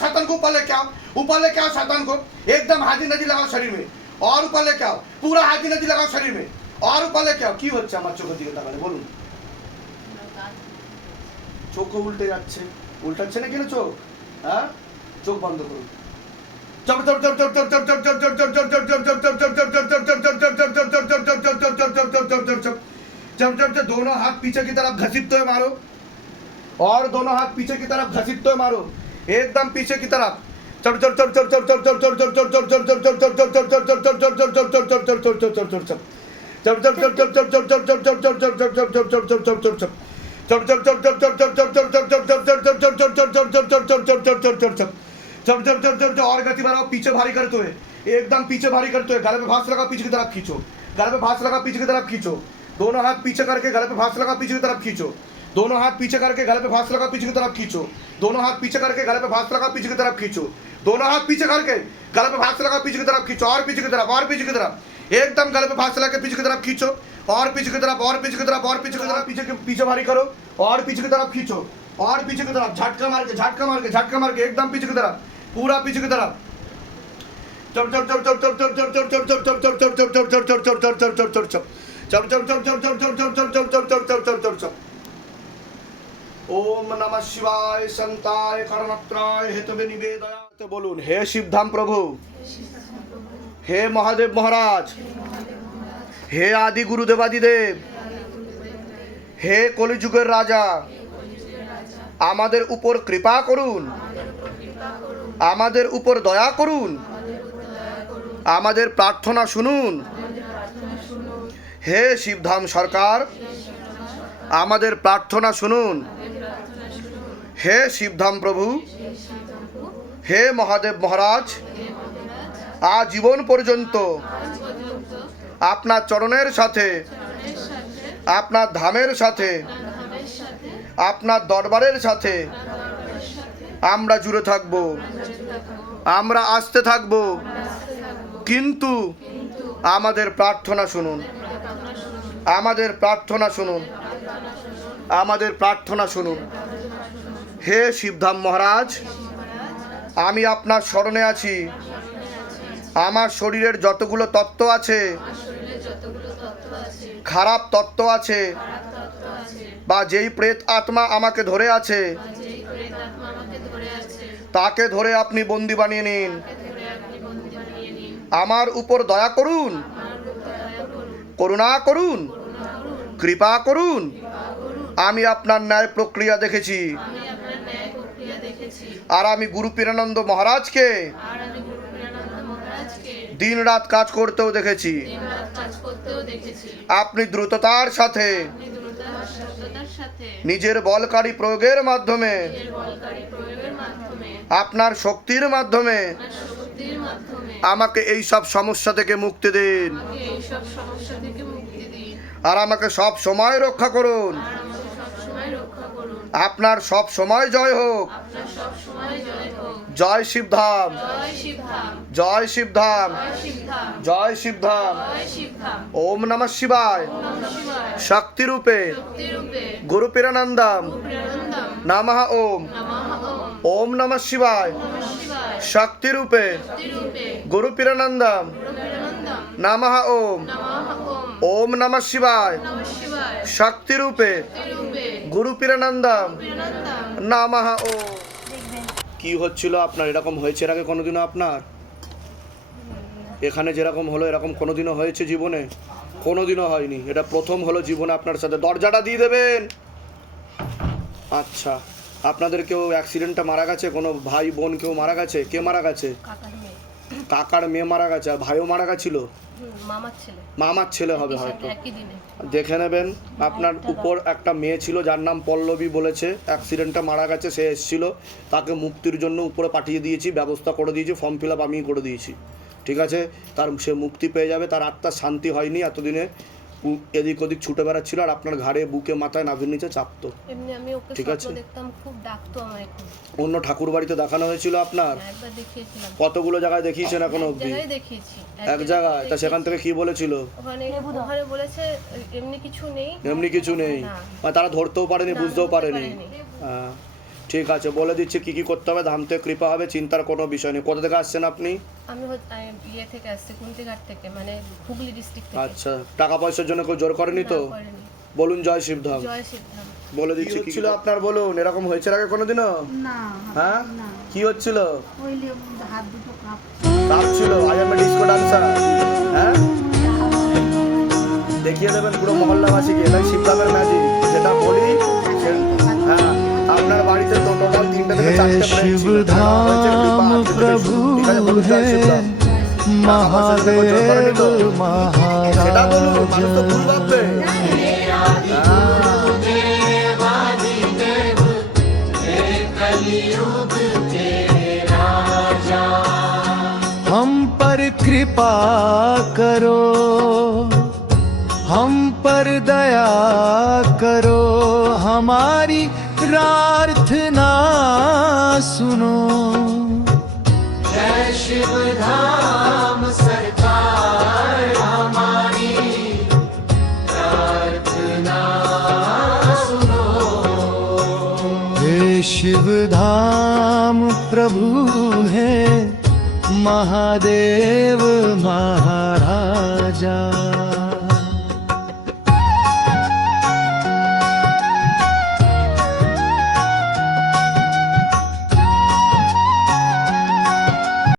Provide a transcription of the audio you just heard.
शैतान को ऊपर लेके आओ शैतान को एकदम हाजी नदी लगाओ शरीर में और ऊपर लेके आओ पूरा हाजी नदी लगाओ शरीर में और ऊपर लेके आओ কি হচ্ছে আমার চোখের দিকে তাকালে বলুন চোখ উল্টে যাচ্ছে উল্টাচ্ছে না কেন চোখ হ্যাঁ চোখ বন্ধ করুন दोनों हाथ पीछे की तरफ घसीटते हुए मारो और दोनों हाथ पीछे की तरफ घसीटते हुए मारो एकदम पीछे की तरफ और गति बढ़ाओ पीछे भारी करते हुए एकदम पीछे भारी करते हुए गले पे भांस लगा पीछे की तरफ खींचो गले पे भांस लगा पीछे की तरफ खींचो दोनों हाथ पीछे करके गले पे भांस लगा पीछे की तरफ खींचो दोनों हाथ पीछे करके गले पे भांस लगा पीछे की तरफ खींचो दोनों हाथ पीछे करके गले पे भांस लगा पीछे की तरफ खींचो दोनों हाथ पीछे करके गले पे भांस लगा पीछे की तरफ खींचो और पीछे की तरफ और पीछे की तरफ एकदम गले पे भांस लगा के पीछे की तरफ खींचो और पीछे की तरफ और पीछे की तरफ और पीछे की तरफ पीछे भारी करो और पीछे की तरफ खींचो और पीछे की तरफ झटका मार के एकदम पीछे की तरफ पूरा पीछे की तरफ ओम नमः शिवाय संताय कर्णत्राय हेतवे निवेदया बोलून हे शिवधाम प्रभु हे महादेव महाराज हे आदि गुरुदेवादिदेव हे কলিযুগের রাজা আমাদের উপর কৃপা করুন আমাদের উপর দয়া করুন আমাদের প্রার্থনা শুনুন হে শিবধাম সরকার আমাদের প্রার্থনা শুনুন হে শিবধাম প্রভু হে মহাদেব মহারাজ আজীবন পর্যন্ত আপনার চরণের সাথে আপনার ধামের সাথে আপনার দরবারের সাথে আমরা জুড়ে থাকব আমরা আসতে থাকব কিন্তু আমাদের প্রার্থনা শুনুন আমাদের প্রার্থনা শুনুন আমাদের প্রার্থনা শুনুন হে শিবধাম মহারাজ আমি আপনার শরণে আছি আমার শরীরের যতগুলো তত্ত্ব আছে খারাপ তত্ত্ব আছে বা যেই প্রেত আত্মা আমাকে ধরে আছে তাকে ধরে আপনি বন্দি বানিয়ে নিন আমার উপর দয়া করুন করুণা করুন কৃপা করুন আমি আপনার ন্যায় প্রক্রিয়া দেখেছি আর আমি গুরু পীরানন্দ মহারাজকে দিন রাত কাজ করতেও দেখেছি আপনি দ্রুততার সাথে নিজের বলকারী প্রয়োগের মাধ্যমে আপনার শক্তির মাধ্যমে আমাকে এই সব সমস্যা থেকে মুক্তি দিন আর আমাকে সব সময় রক্ষা করুন আপনার সব সময় জয় হোক জয় শিবধাম জয় শিবধাম জয় শিবধাম ওম নমঃ শিবায় শক্তি রূপে গুরু পীরানন্দম নমঃ ওম ওম নমঃ শিবায় শক্তি রূপে গুরু পীরানন্দম নমঃ ওম ওম নমঃ শিবায় শক্তি রূপে গুরু পীরানন্দম নমঃ ওম। কি হচ্ছিল আপনার? এরকম হয়েছে এর আগে কোনোদিনও আপনার? এখানে যেরকম হলো এরকম কোনোদিনও হয়েছে জীবনে? কোনোদিনও হয়নি, এটা প্রথম হলো জীবনে আপনার সাথে। দরজাটা দিয়ে দেবেন। আচ্ছা, আপনাদের কেউ অ্যাক্সিডেন্টে মারা গেছে? কোনো ভাই বোন কেউ মারা গেছে? কে মারা গেছে? কাকার মেয়ে মারা গেছে। আর ভাইও মারা গেছিল? মামার ছেলে হবে হয়তো। দেখে নেবেন। আপনার উপর একটা মেয়ে ছিল যার নাম পল্লবী বলেছে, অ্যাক্সিডেন্টে মারা গেছে। সে এসেছিল, তাকে মুক্তির জন্য উপরে পাঠিয়ে দিয়েছি, ব্যবস্থা করে দিয়েছি, ফর্ম ফিল আপ আমিই করে দিয়েছি। ঠিক আছে, তার সে মুক্তি পেয়ে যাবে। তার আত্মার শান্তি হয়নি এতদিনে, এদিক ওদিক ছুটে বেড়াচ্ছিল আর আপনার ঘাড়ে বুকে মাথায় নাভির নিচে চাপতো। এমনি আমি ওকে ঠিক আছে। স্বপ্ন দেখতাম, খুব ডাকতো আমায় খুব। অন্য ঠাকুর বাড়িতে দেখানো হয়েছিল আপনার? একবার দেখিয়েছিলাম। কতগুলো জায়গায় দেখিয়েছেন এখনো এক অবধি? জায়গায় দেখিয়েছি। এক জায়গায়? তা সেখান থেকে কি বলেছিল? ওখানে ওখানে বলেছে এমনি কিছু নেই। এমনি কিছু নেই? না। মানে তারা ধরতেও পারেনি, না, বুঝতেও ধরতে পারেনি? পারেনি। হ্যাঁ, ঠিক আছে, বলে দিচ্ছি কি কি করতে হবে। ধাম থেকে কৃপা হবে, চিন্তার কোনো বিষয় নেই। কোথা থেকে আসছেন আপনি? আমি ইয়ে থেকে আসছি, কুন্তিঘাট থেকে, মানে হুগলি ডিস্ট্রিক্ট থেকে। আচ্ছা, টাকা পয়সার জন্য কেউ জোর করেনি তো? না, করেনি। বলুন জয় শিবধাম। জয় শিবধাম। বলে দিচ্ছি কি ছিল আপনার, বলুন। এরকম হয়েছে আগে কোনোদিনও? না হ্যাঁ, না কি হচ্ছিল? ওই হাত দুটো কাঁপছিল? I am a disco dancer. হ্যাঁ, দেখিয়ে দেবেন পুরো মহল্লাবাসীকে, এটাই শিবধামের ম্যাজিক। যেটা বলি হ্যাঁ, আপনার বাড়িতে তো টোটাল 3টে থেকে 4টে প্রেম ছিল। शिवधाम प्रभु है महादेव সেটা বলুন, মানুষ তো ভুল ভাববে। हम पर कृपा करो, हम पर दया करो, हमारी प्रार्थना सुनो। जय शिव धाम सरकार हमारी प्रार्थना सुनो। हे शिव धाम प्रभु है महादेव महाराजा।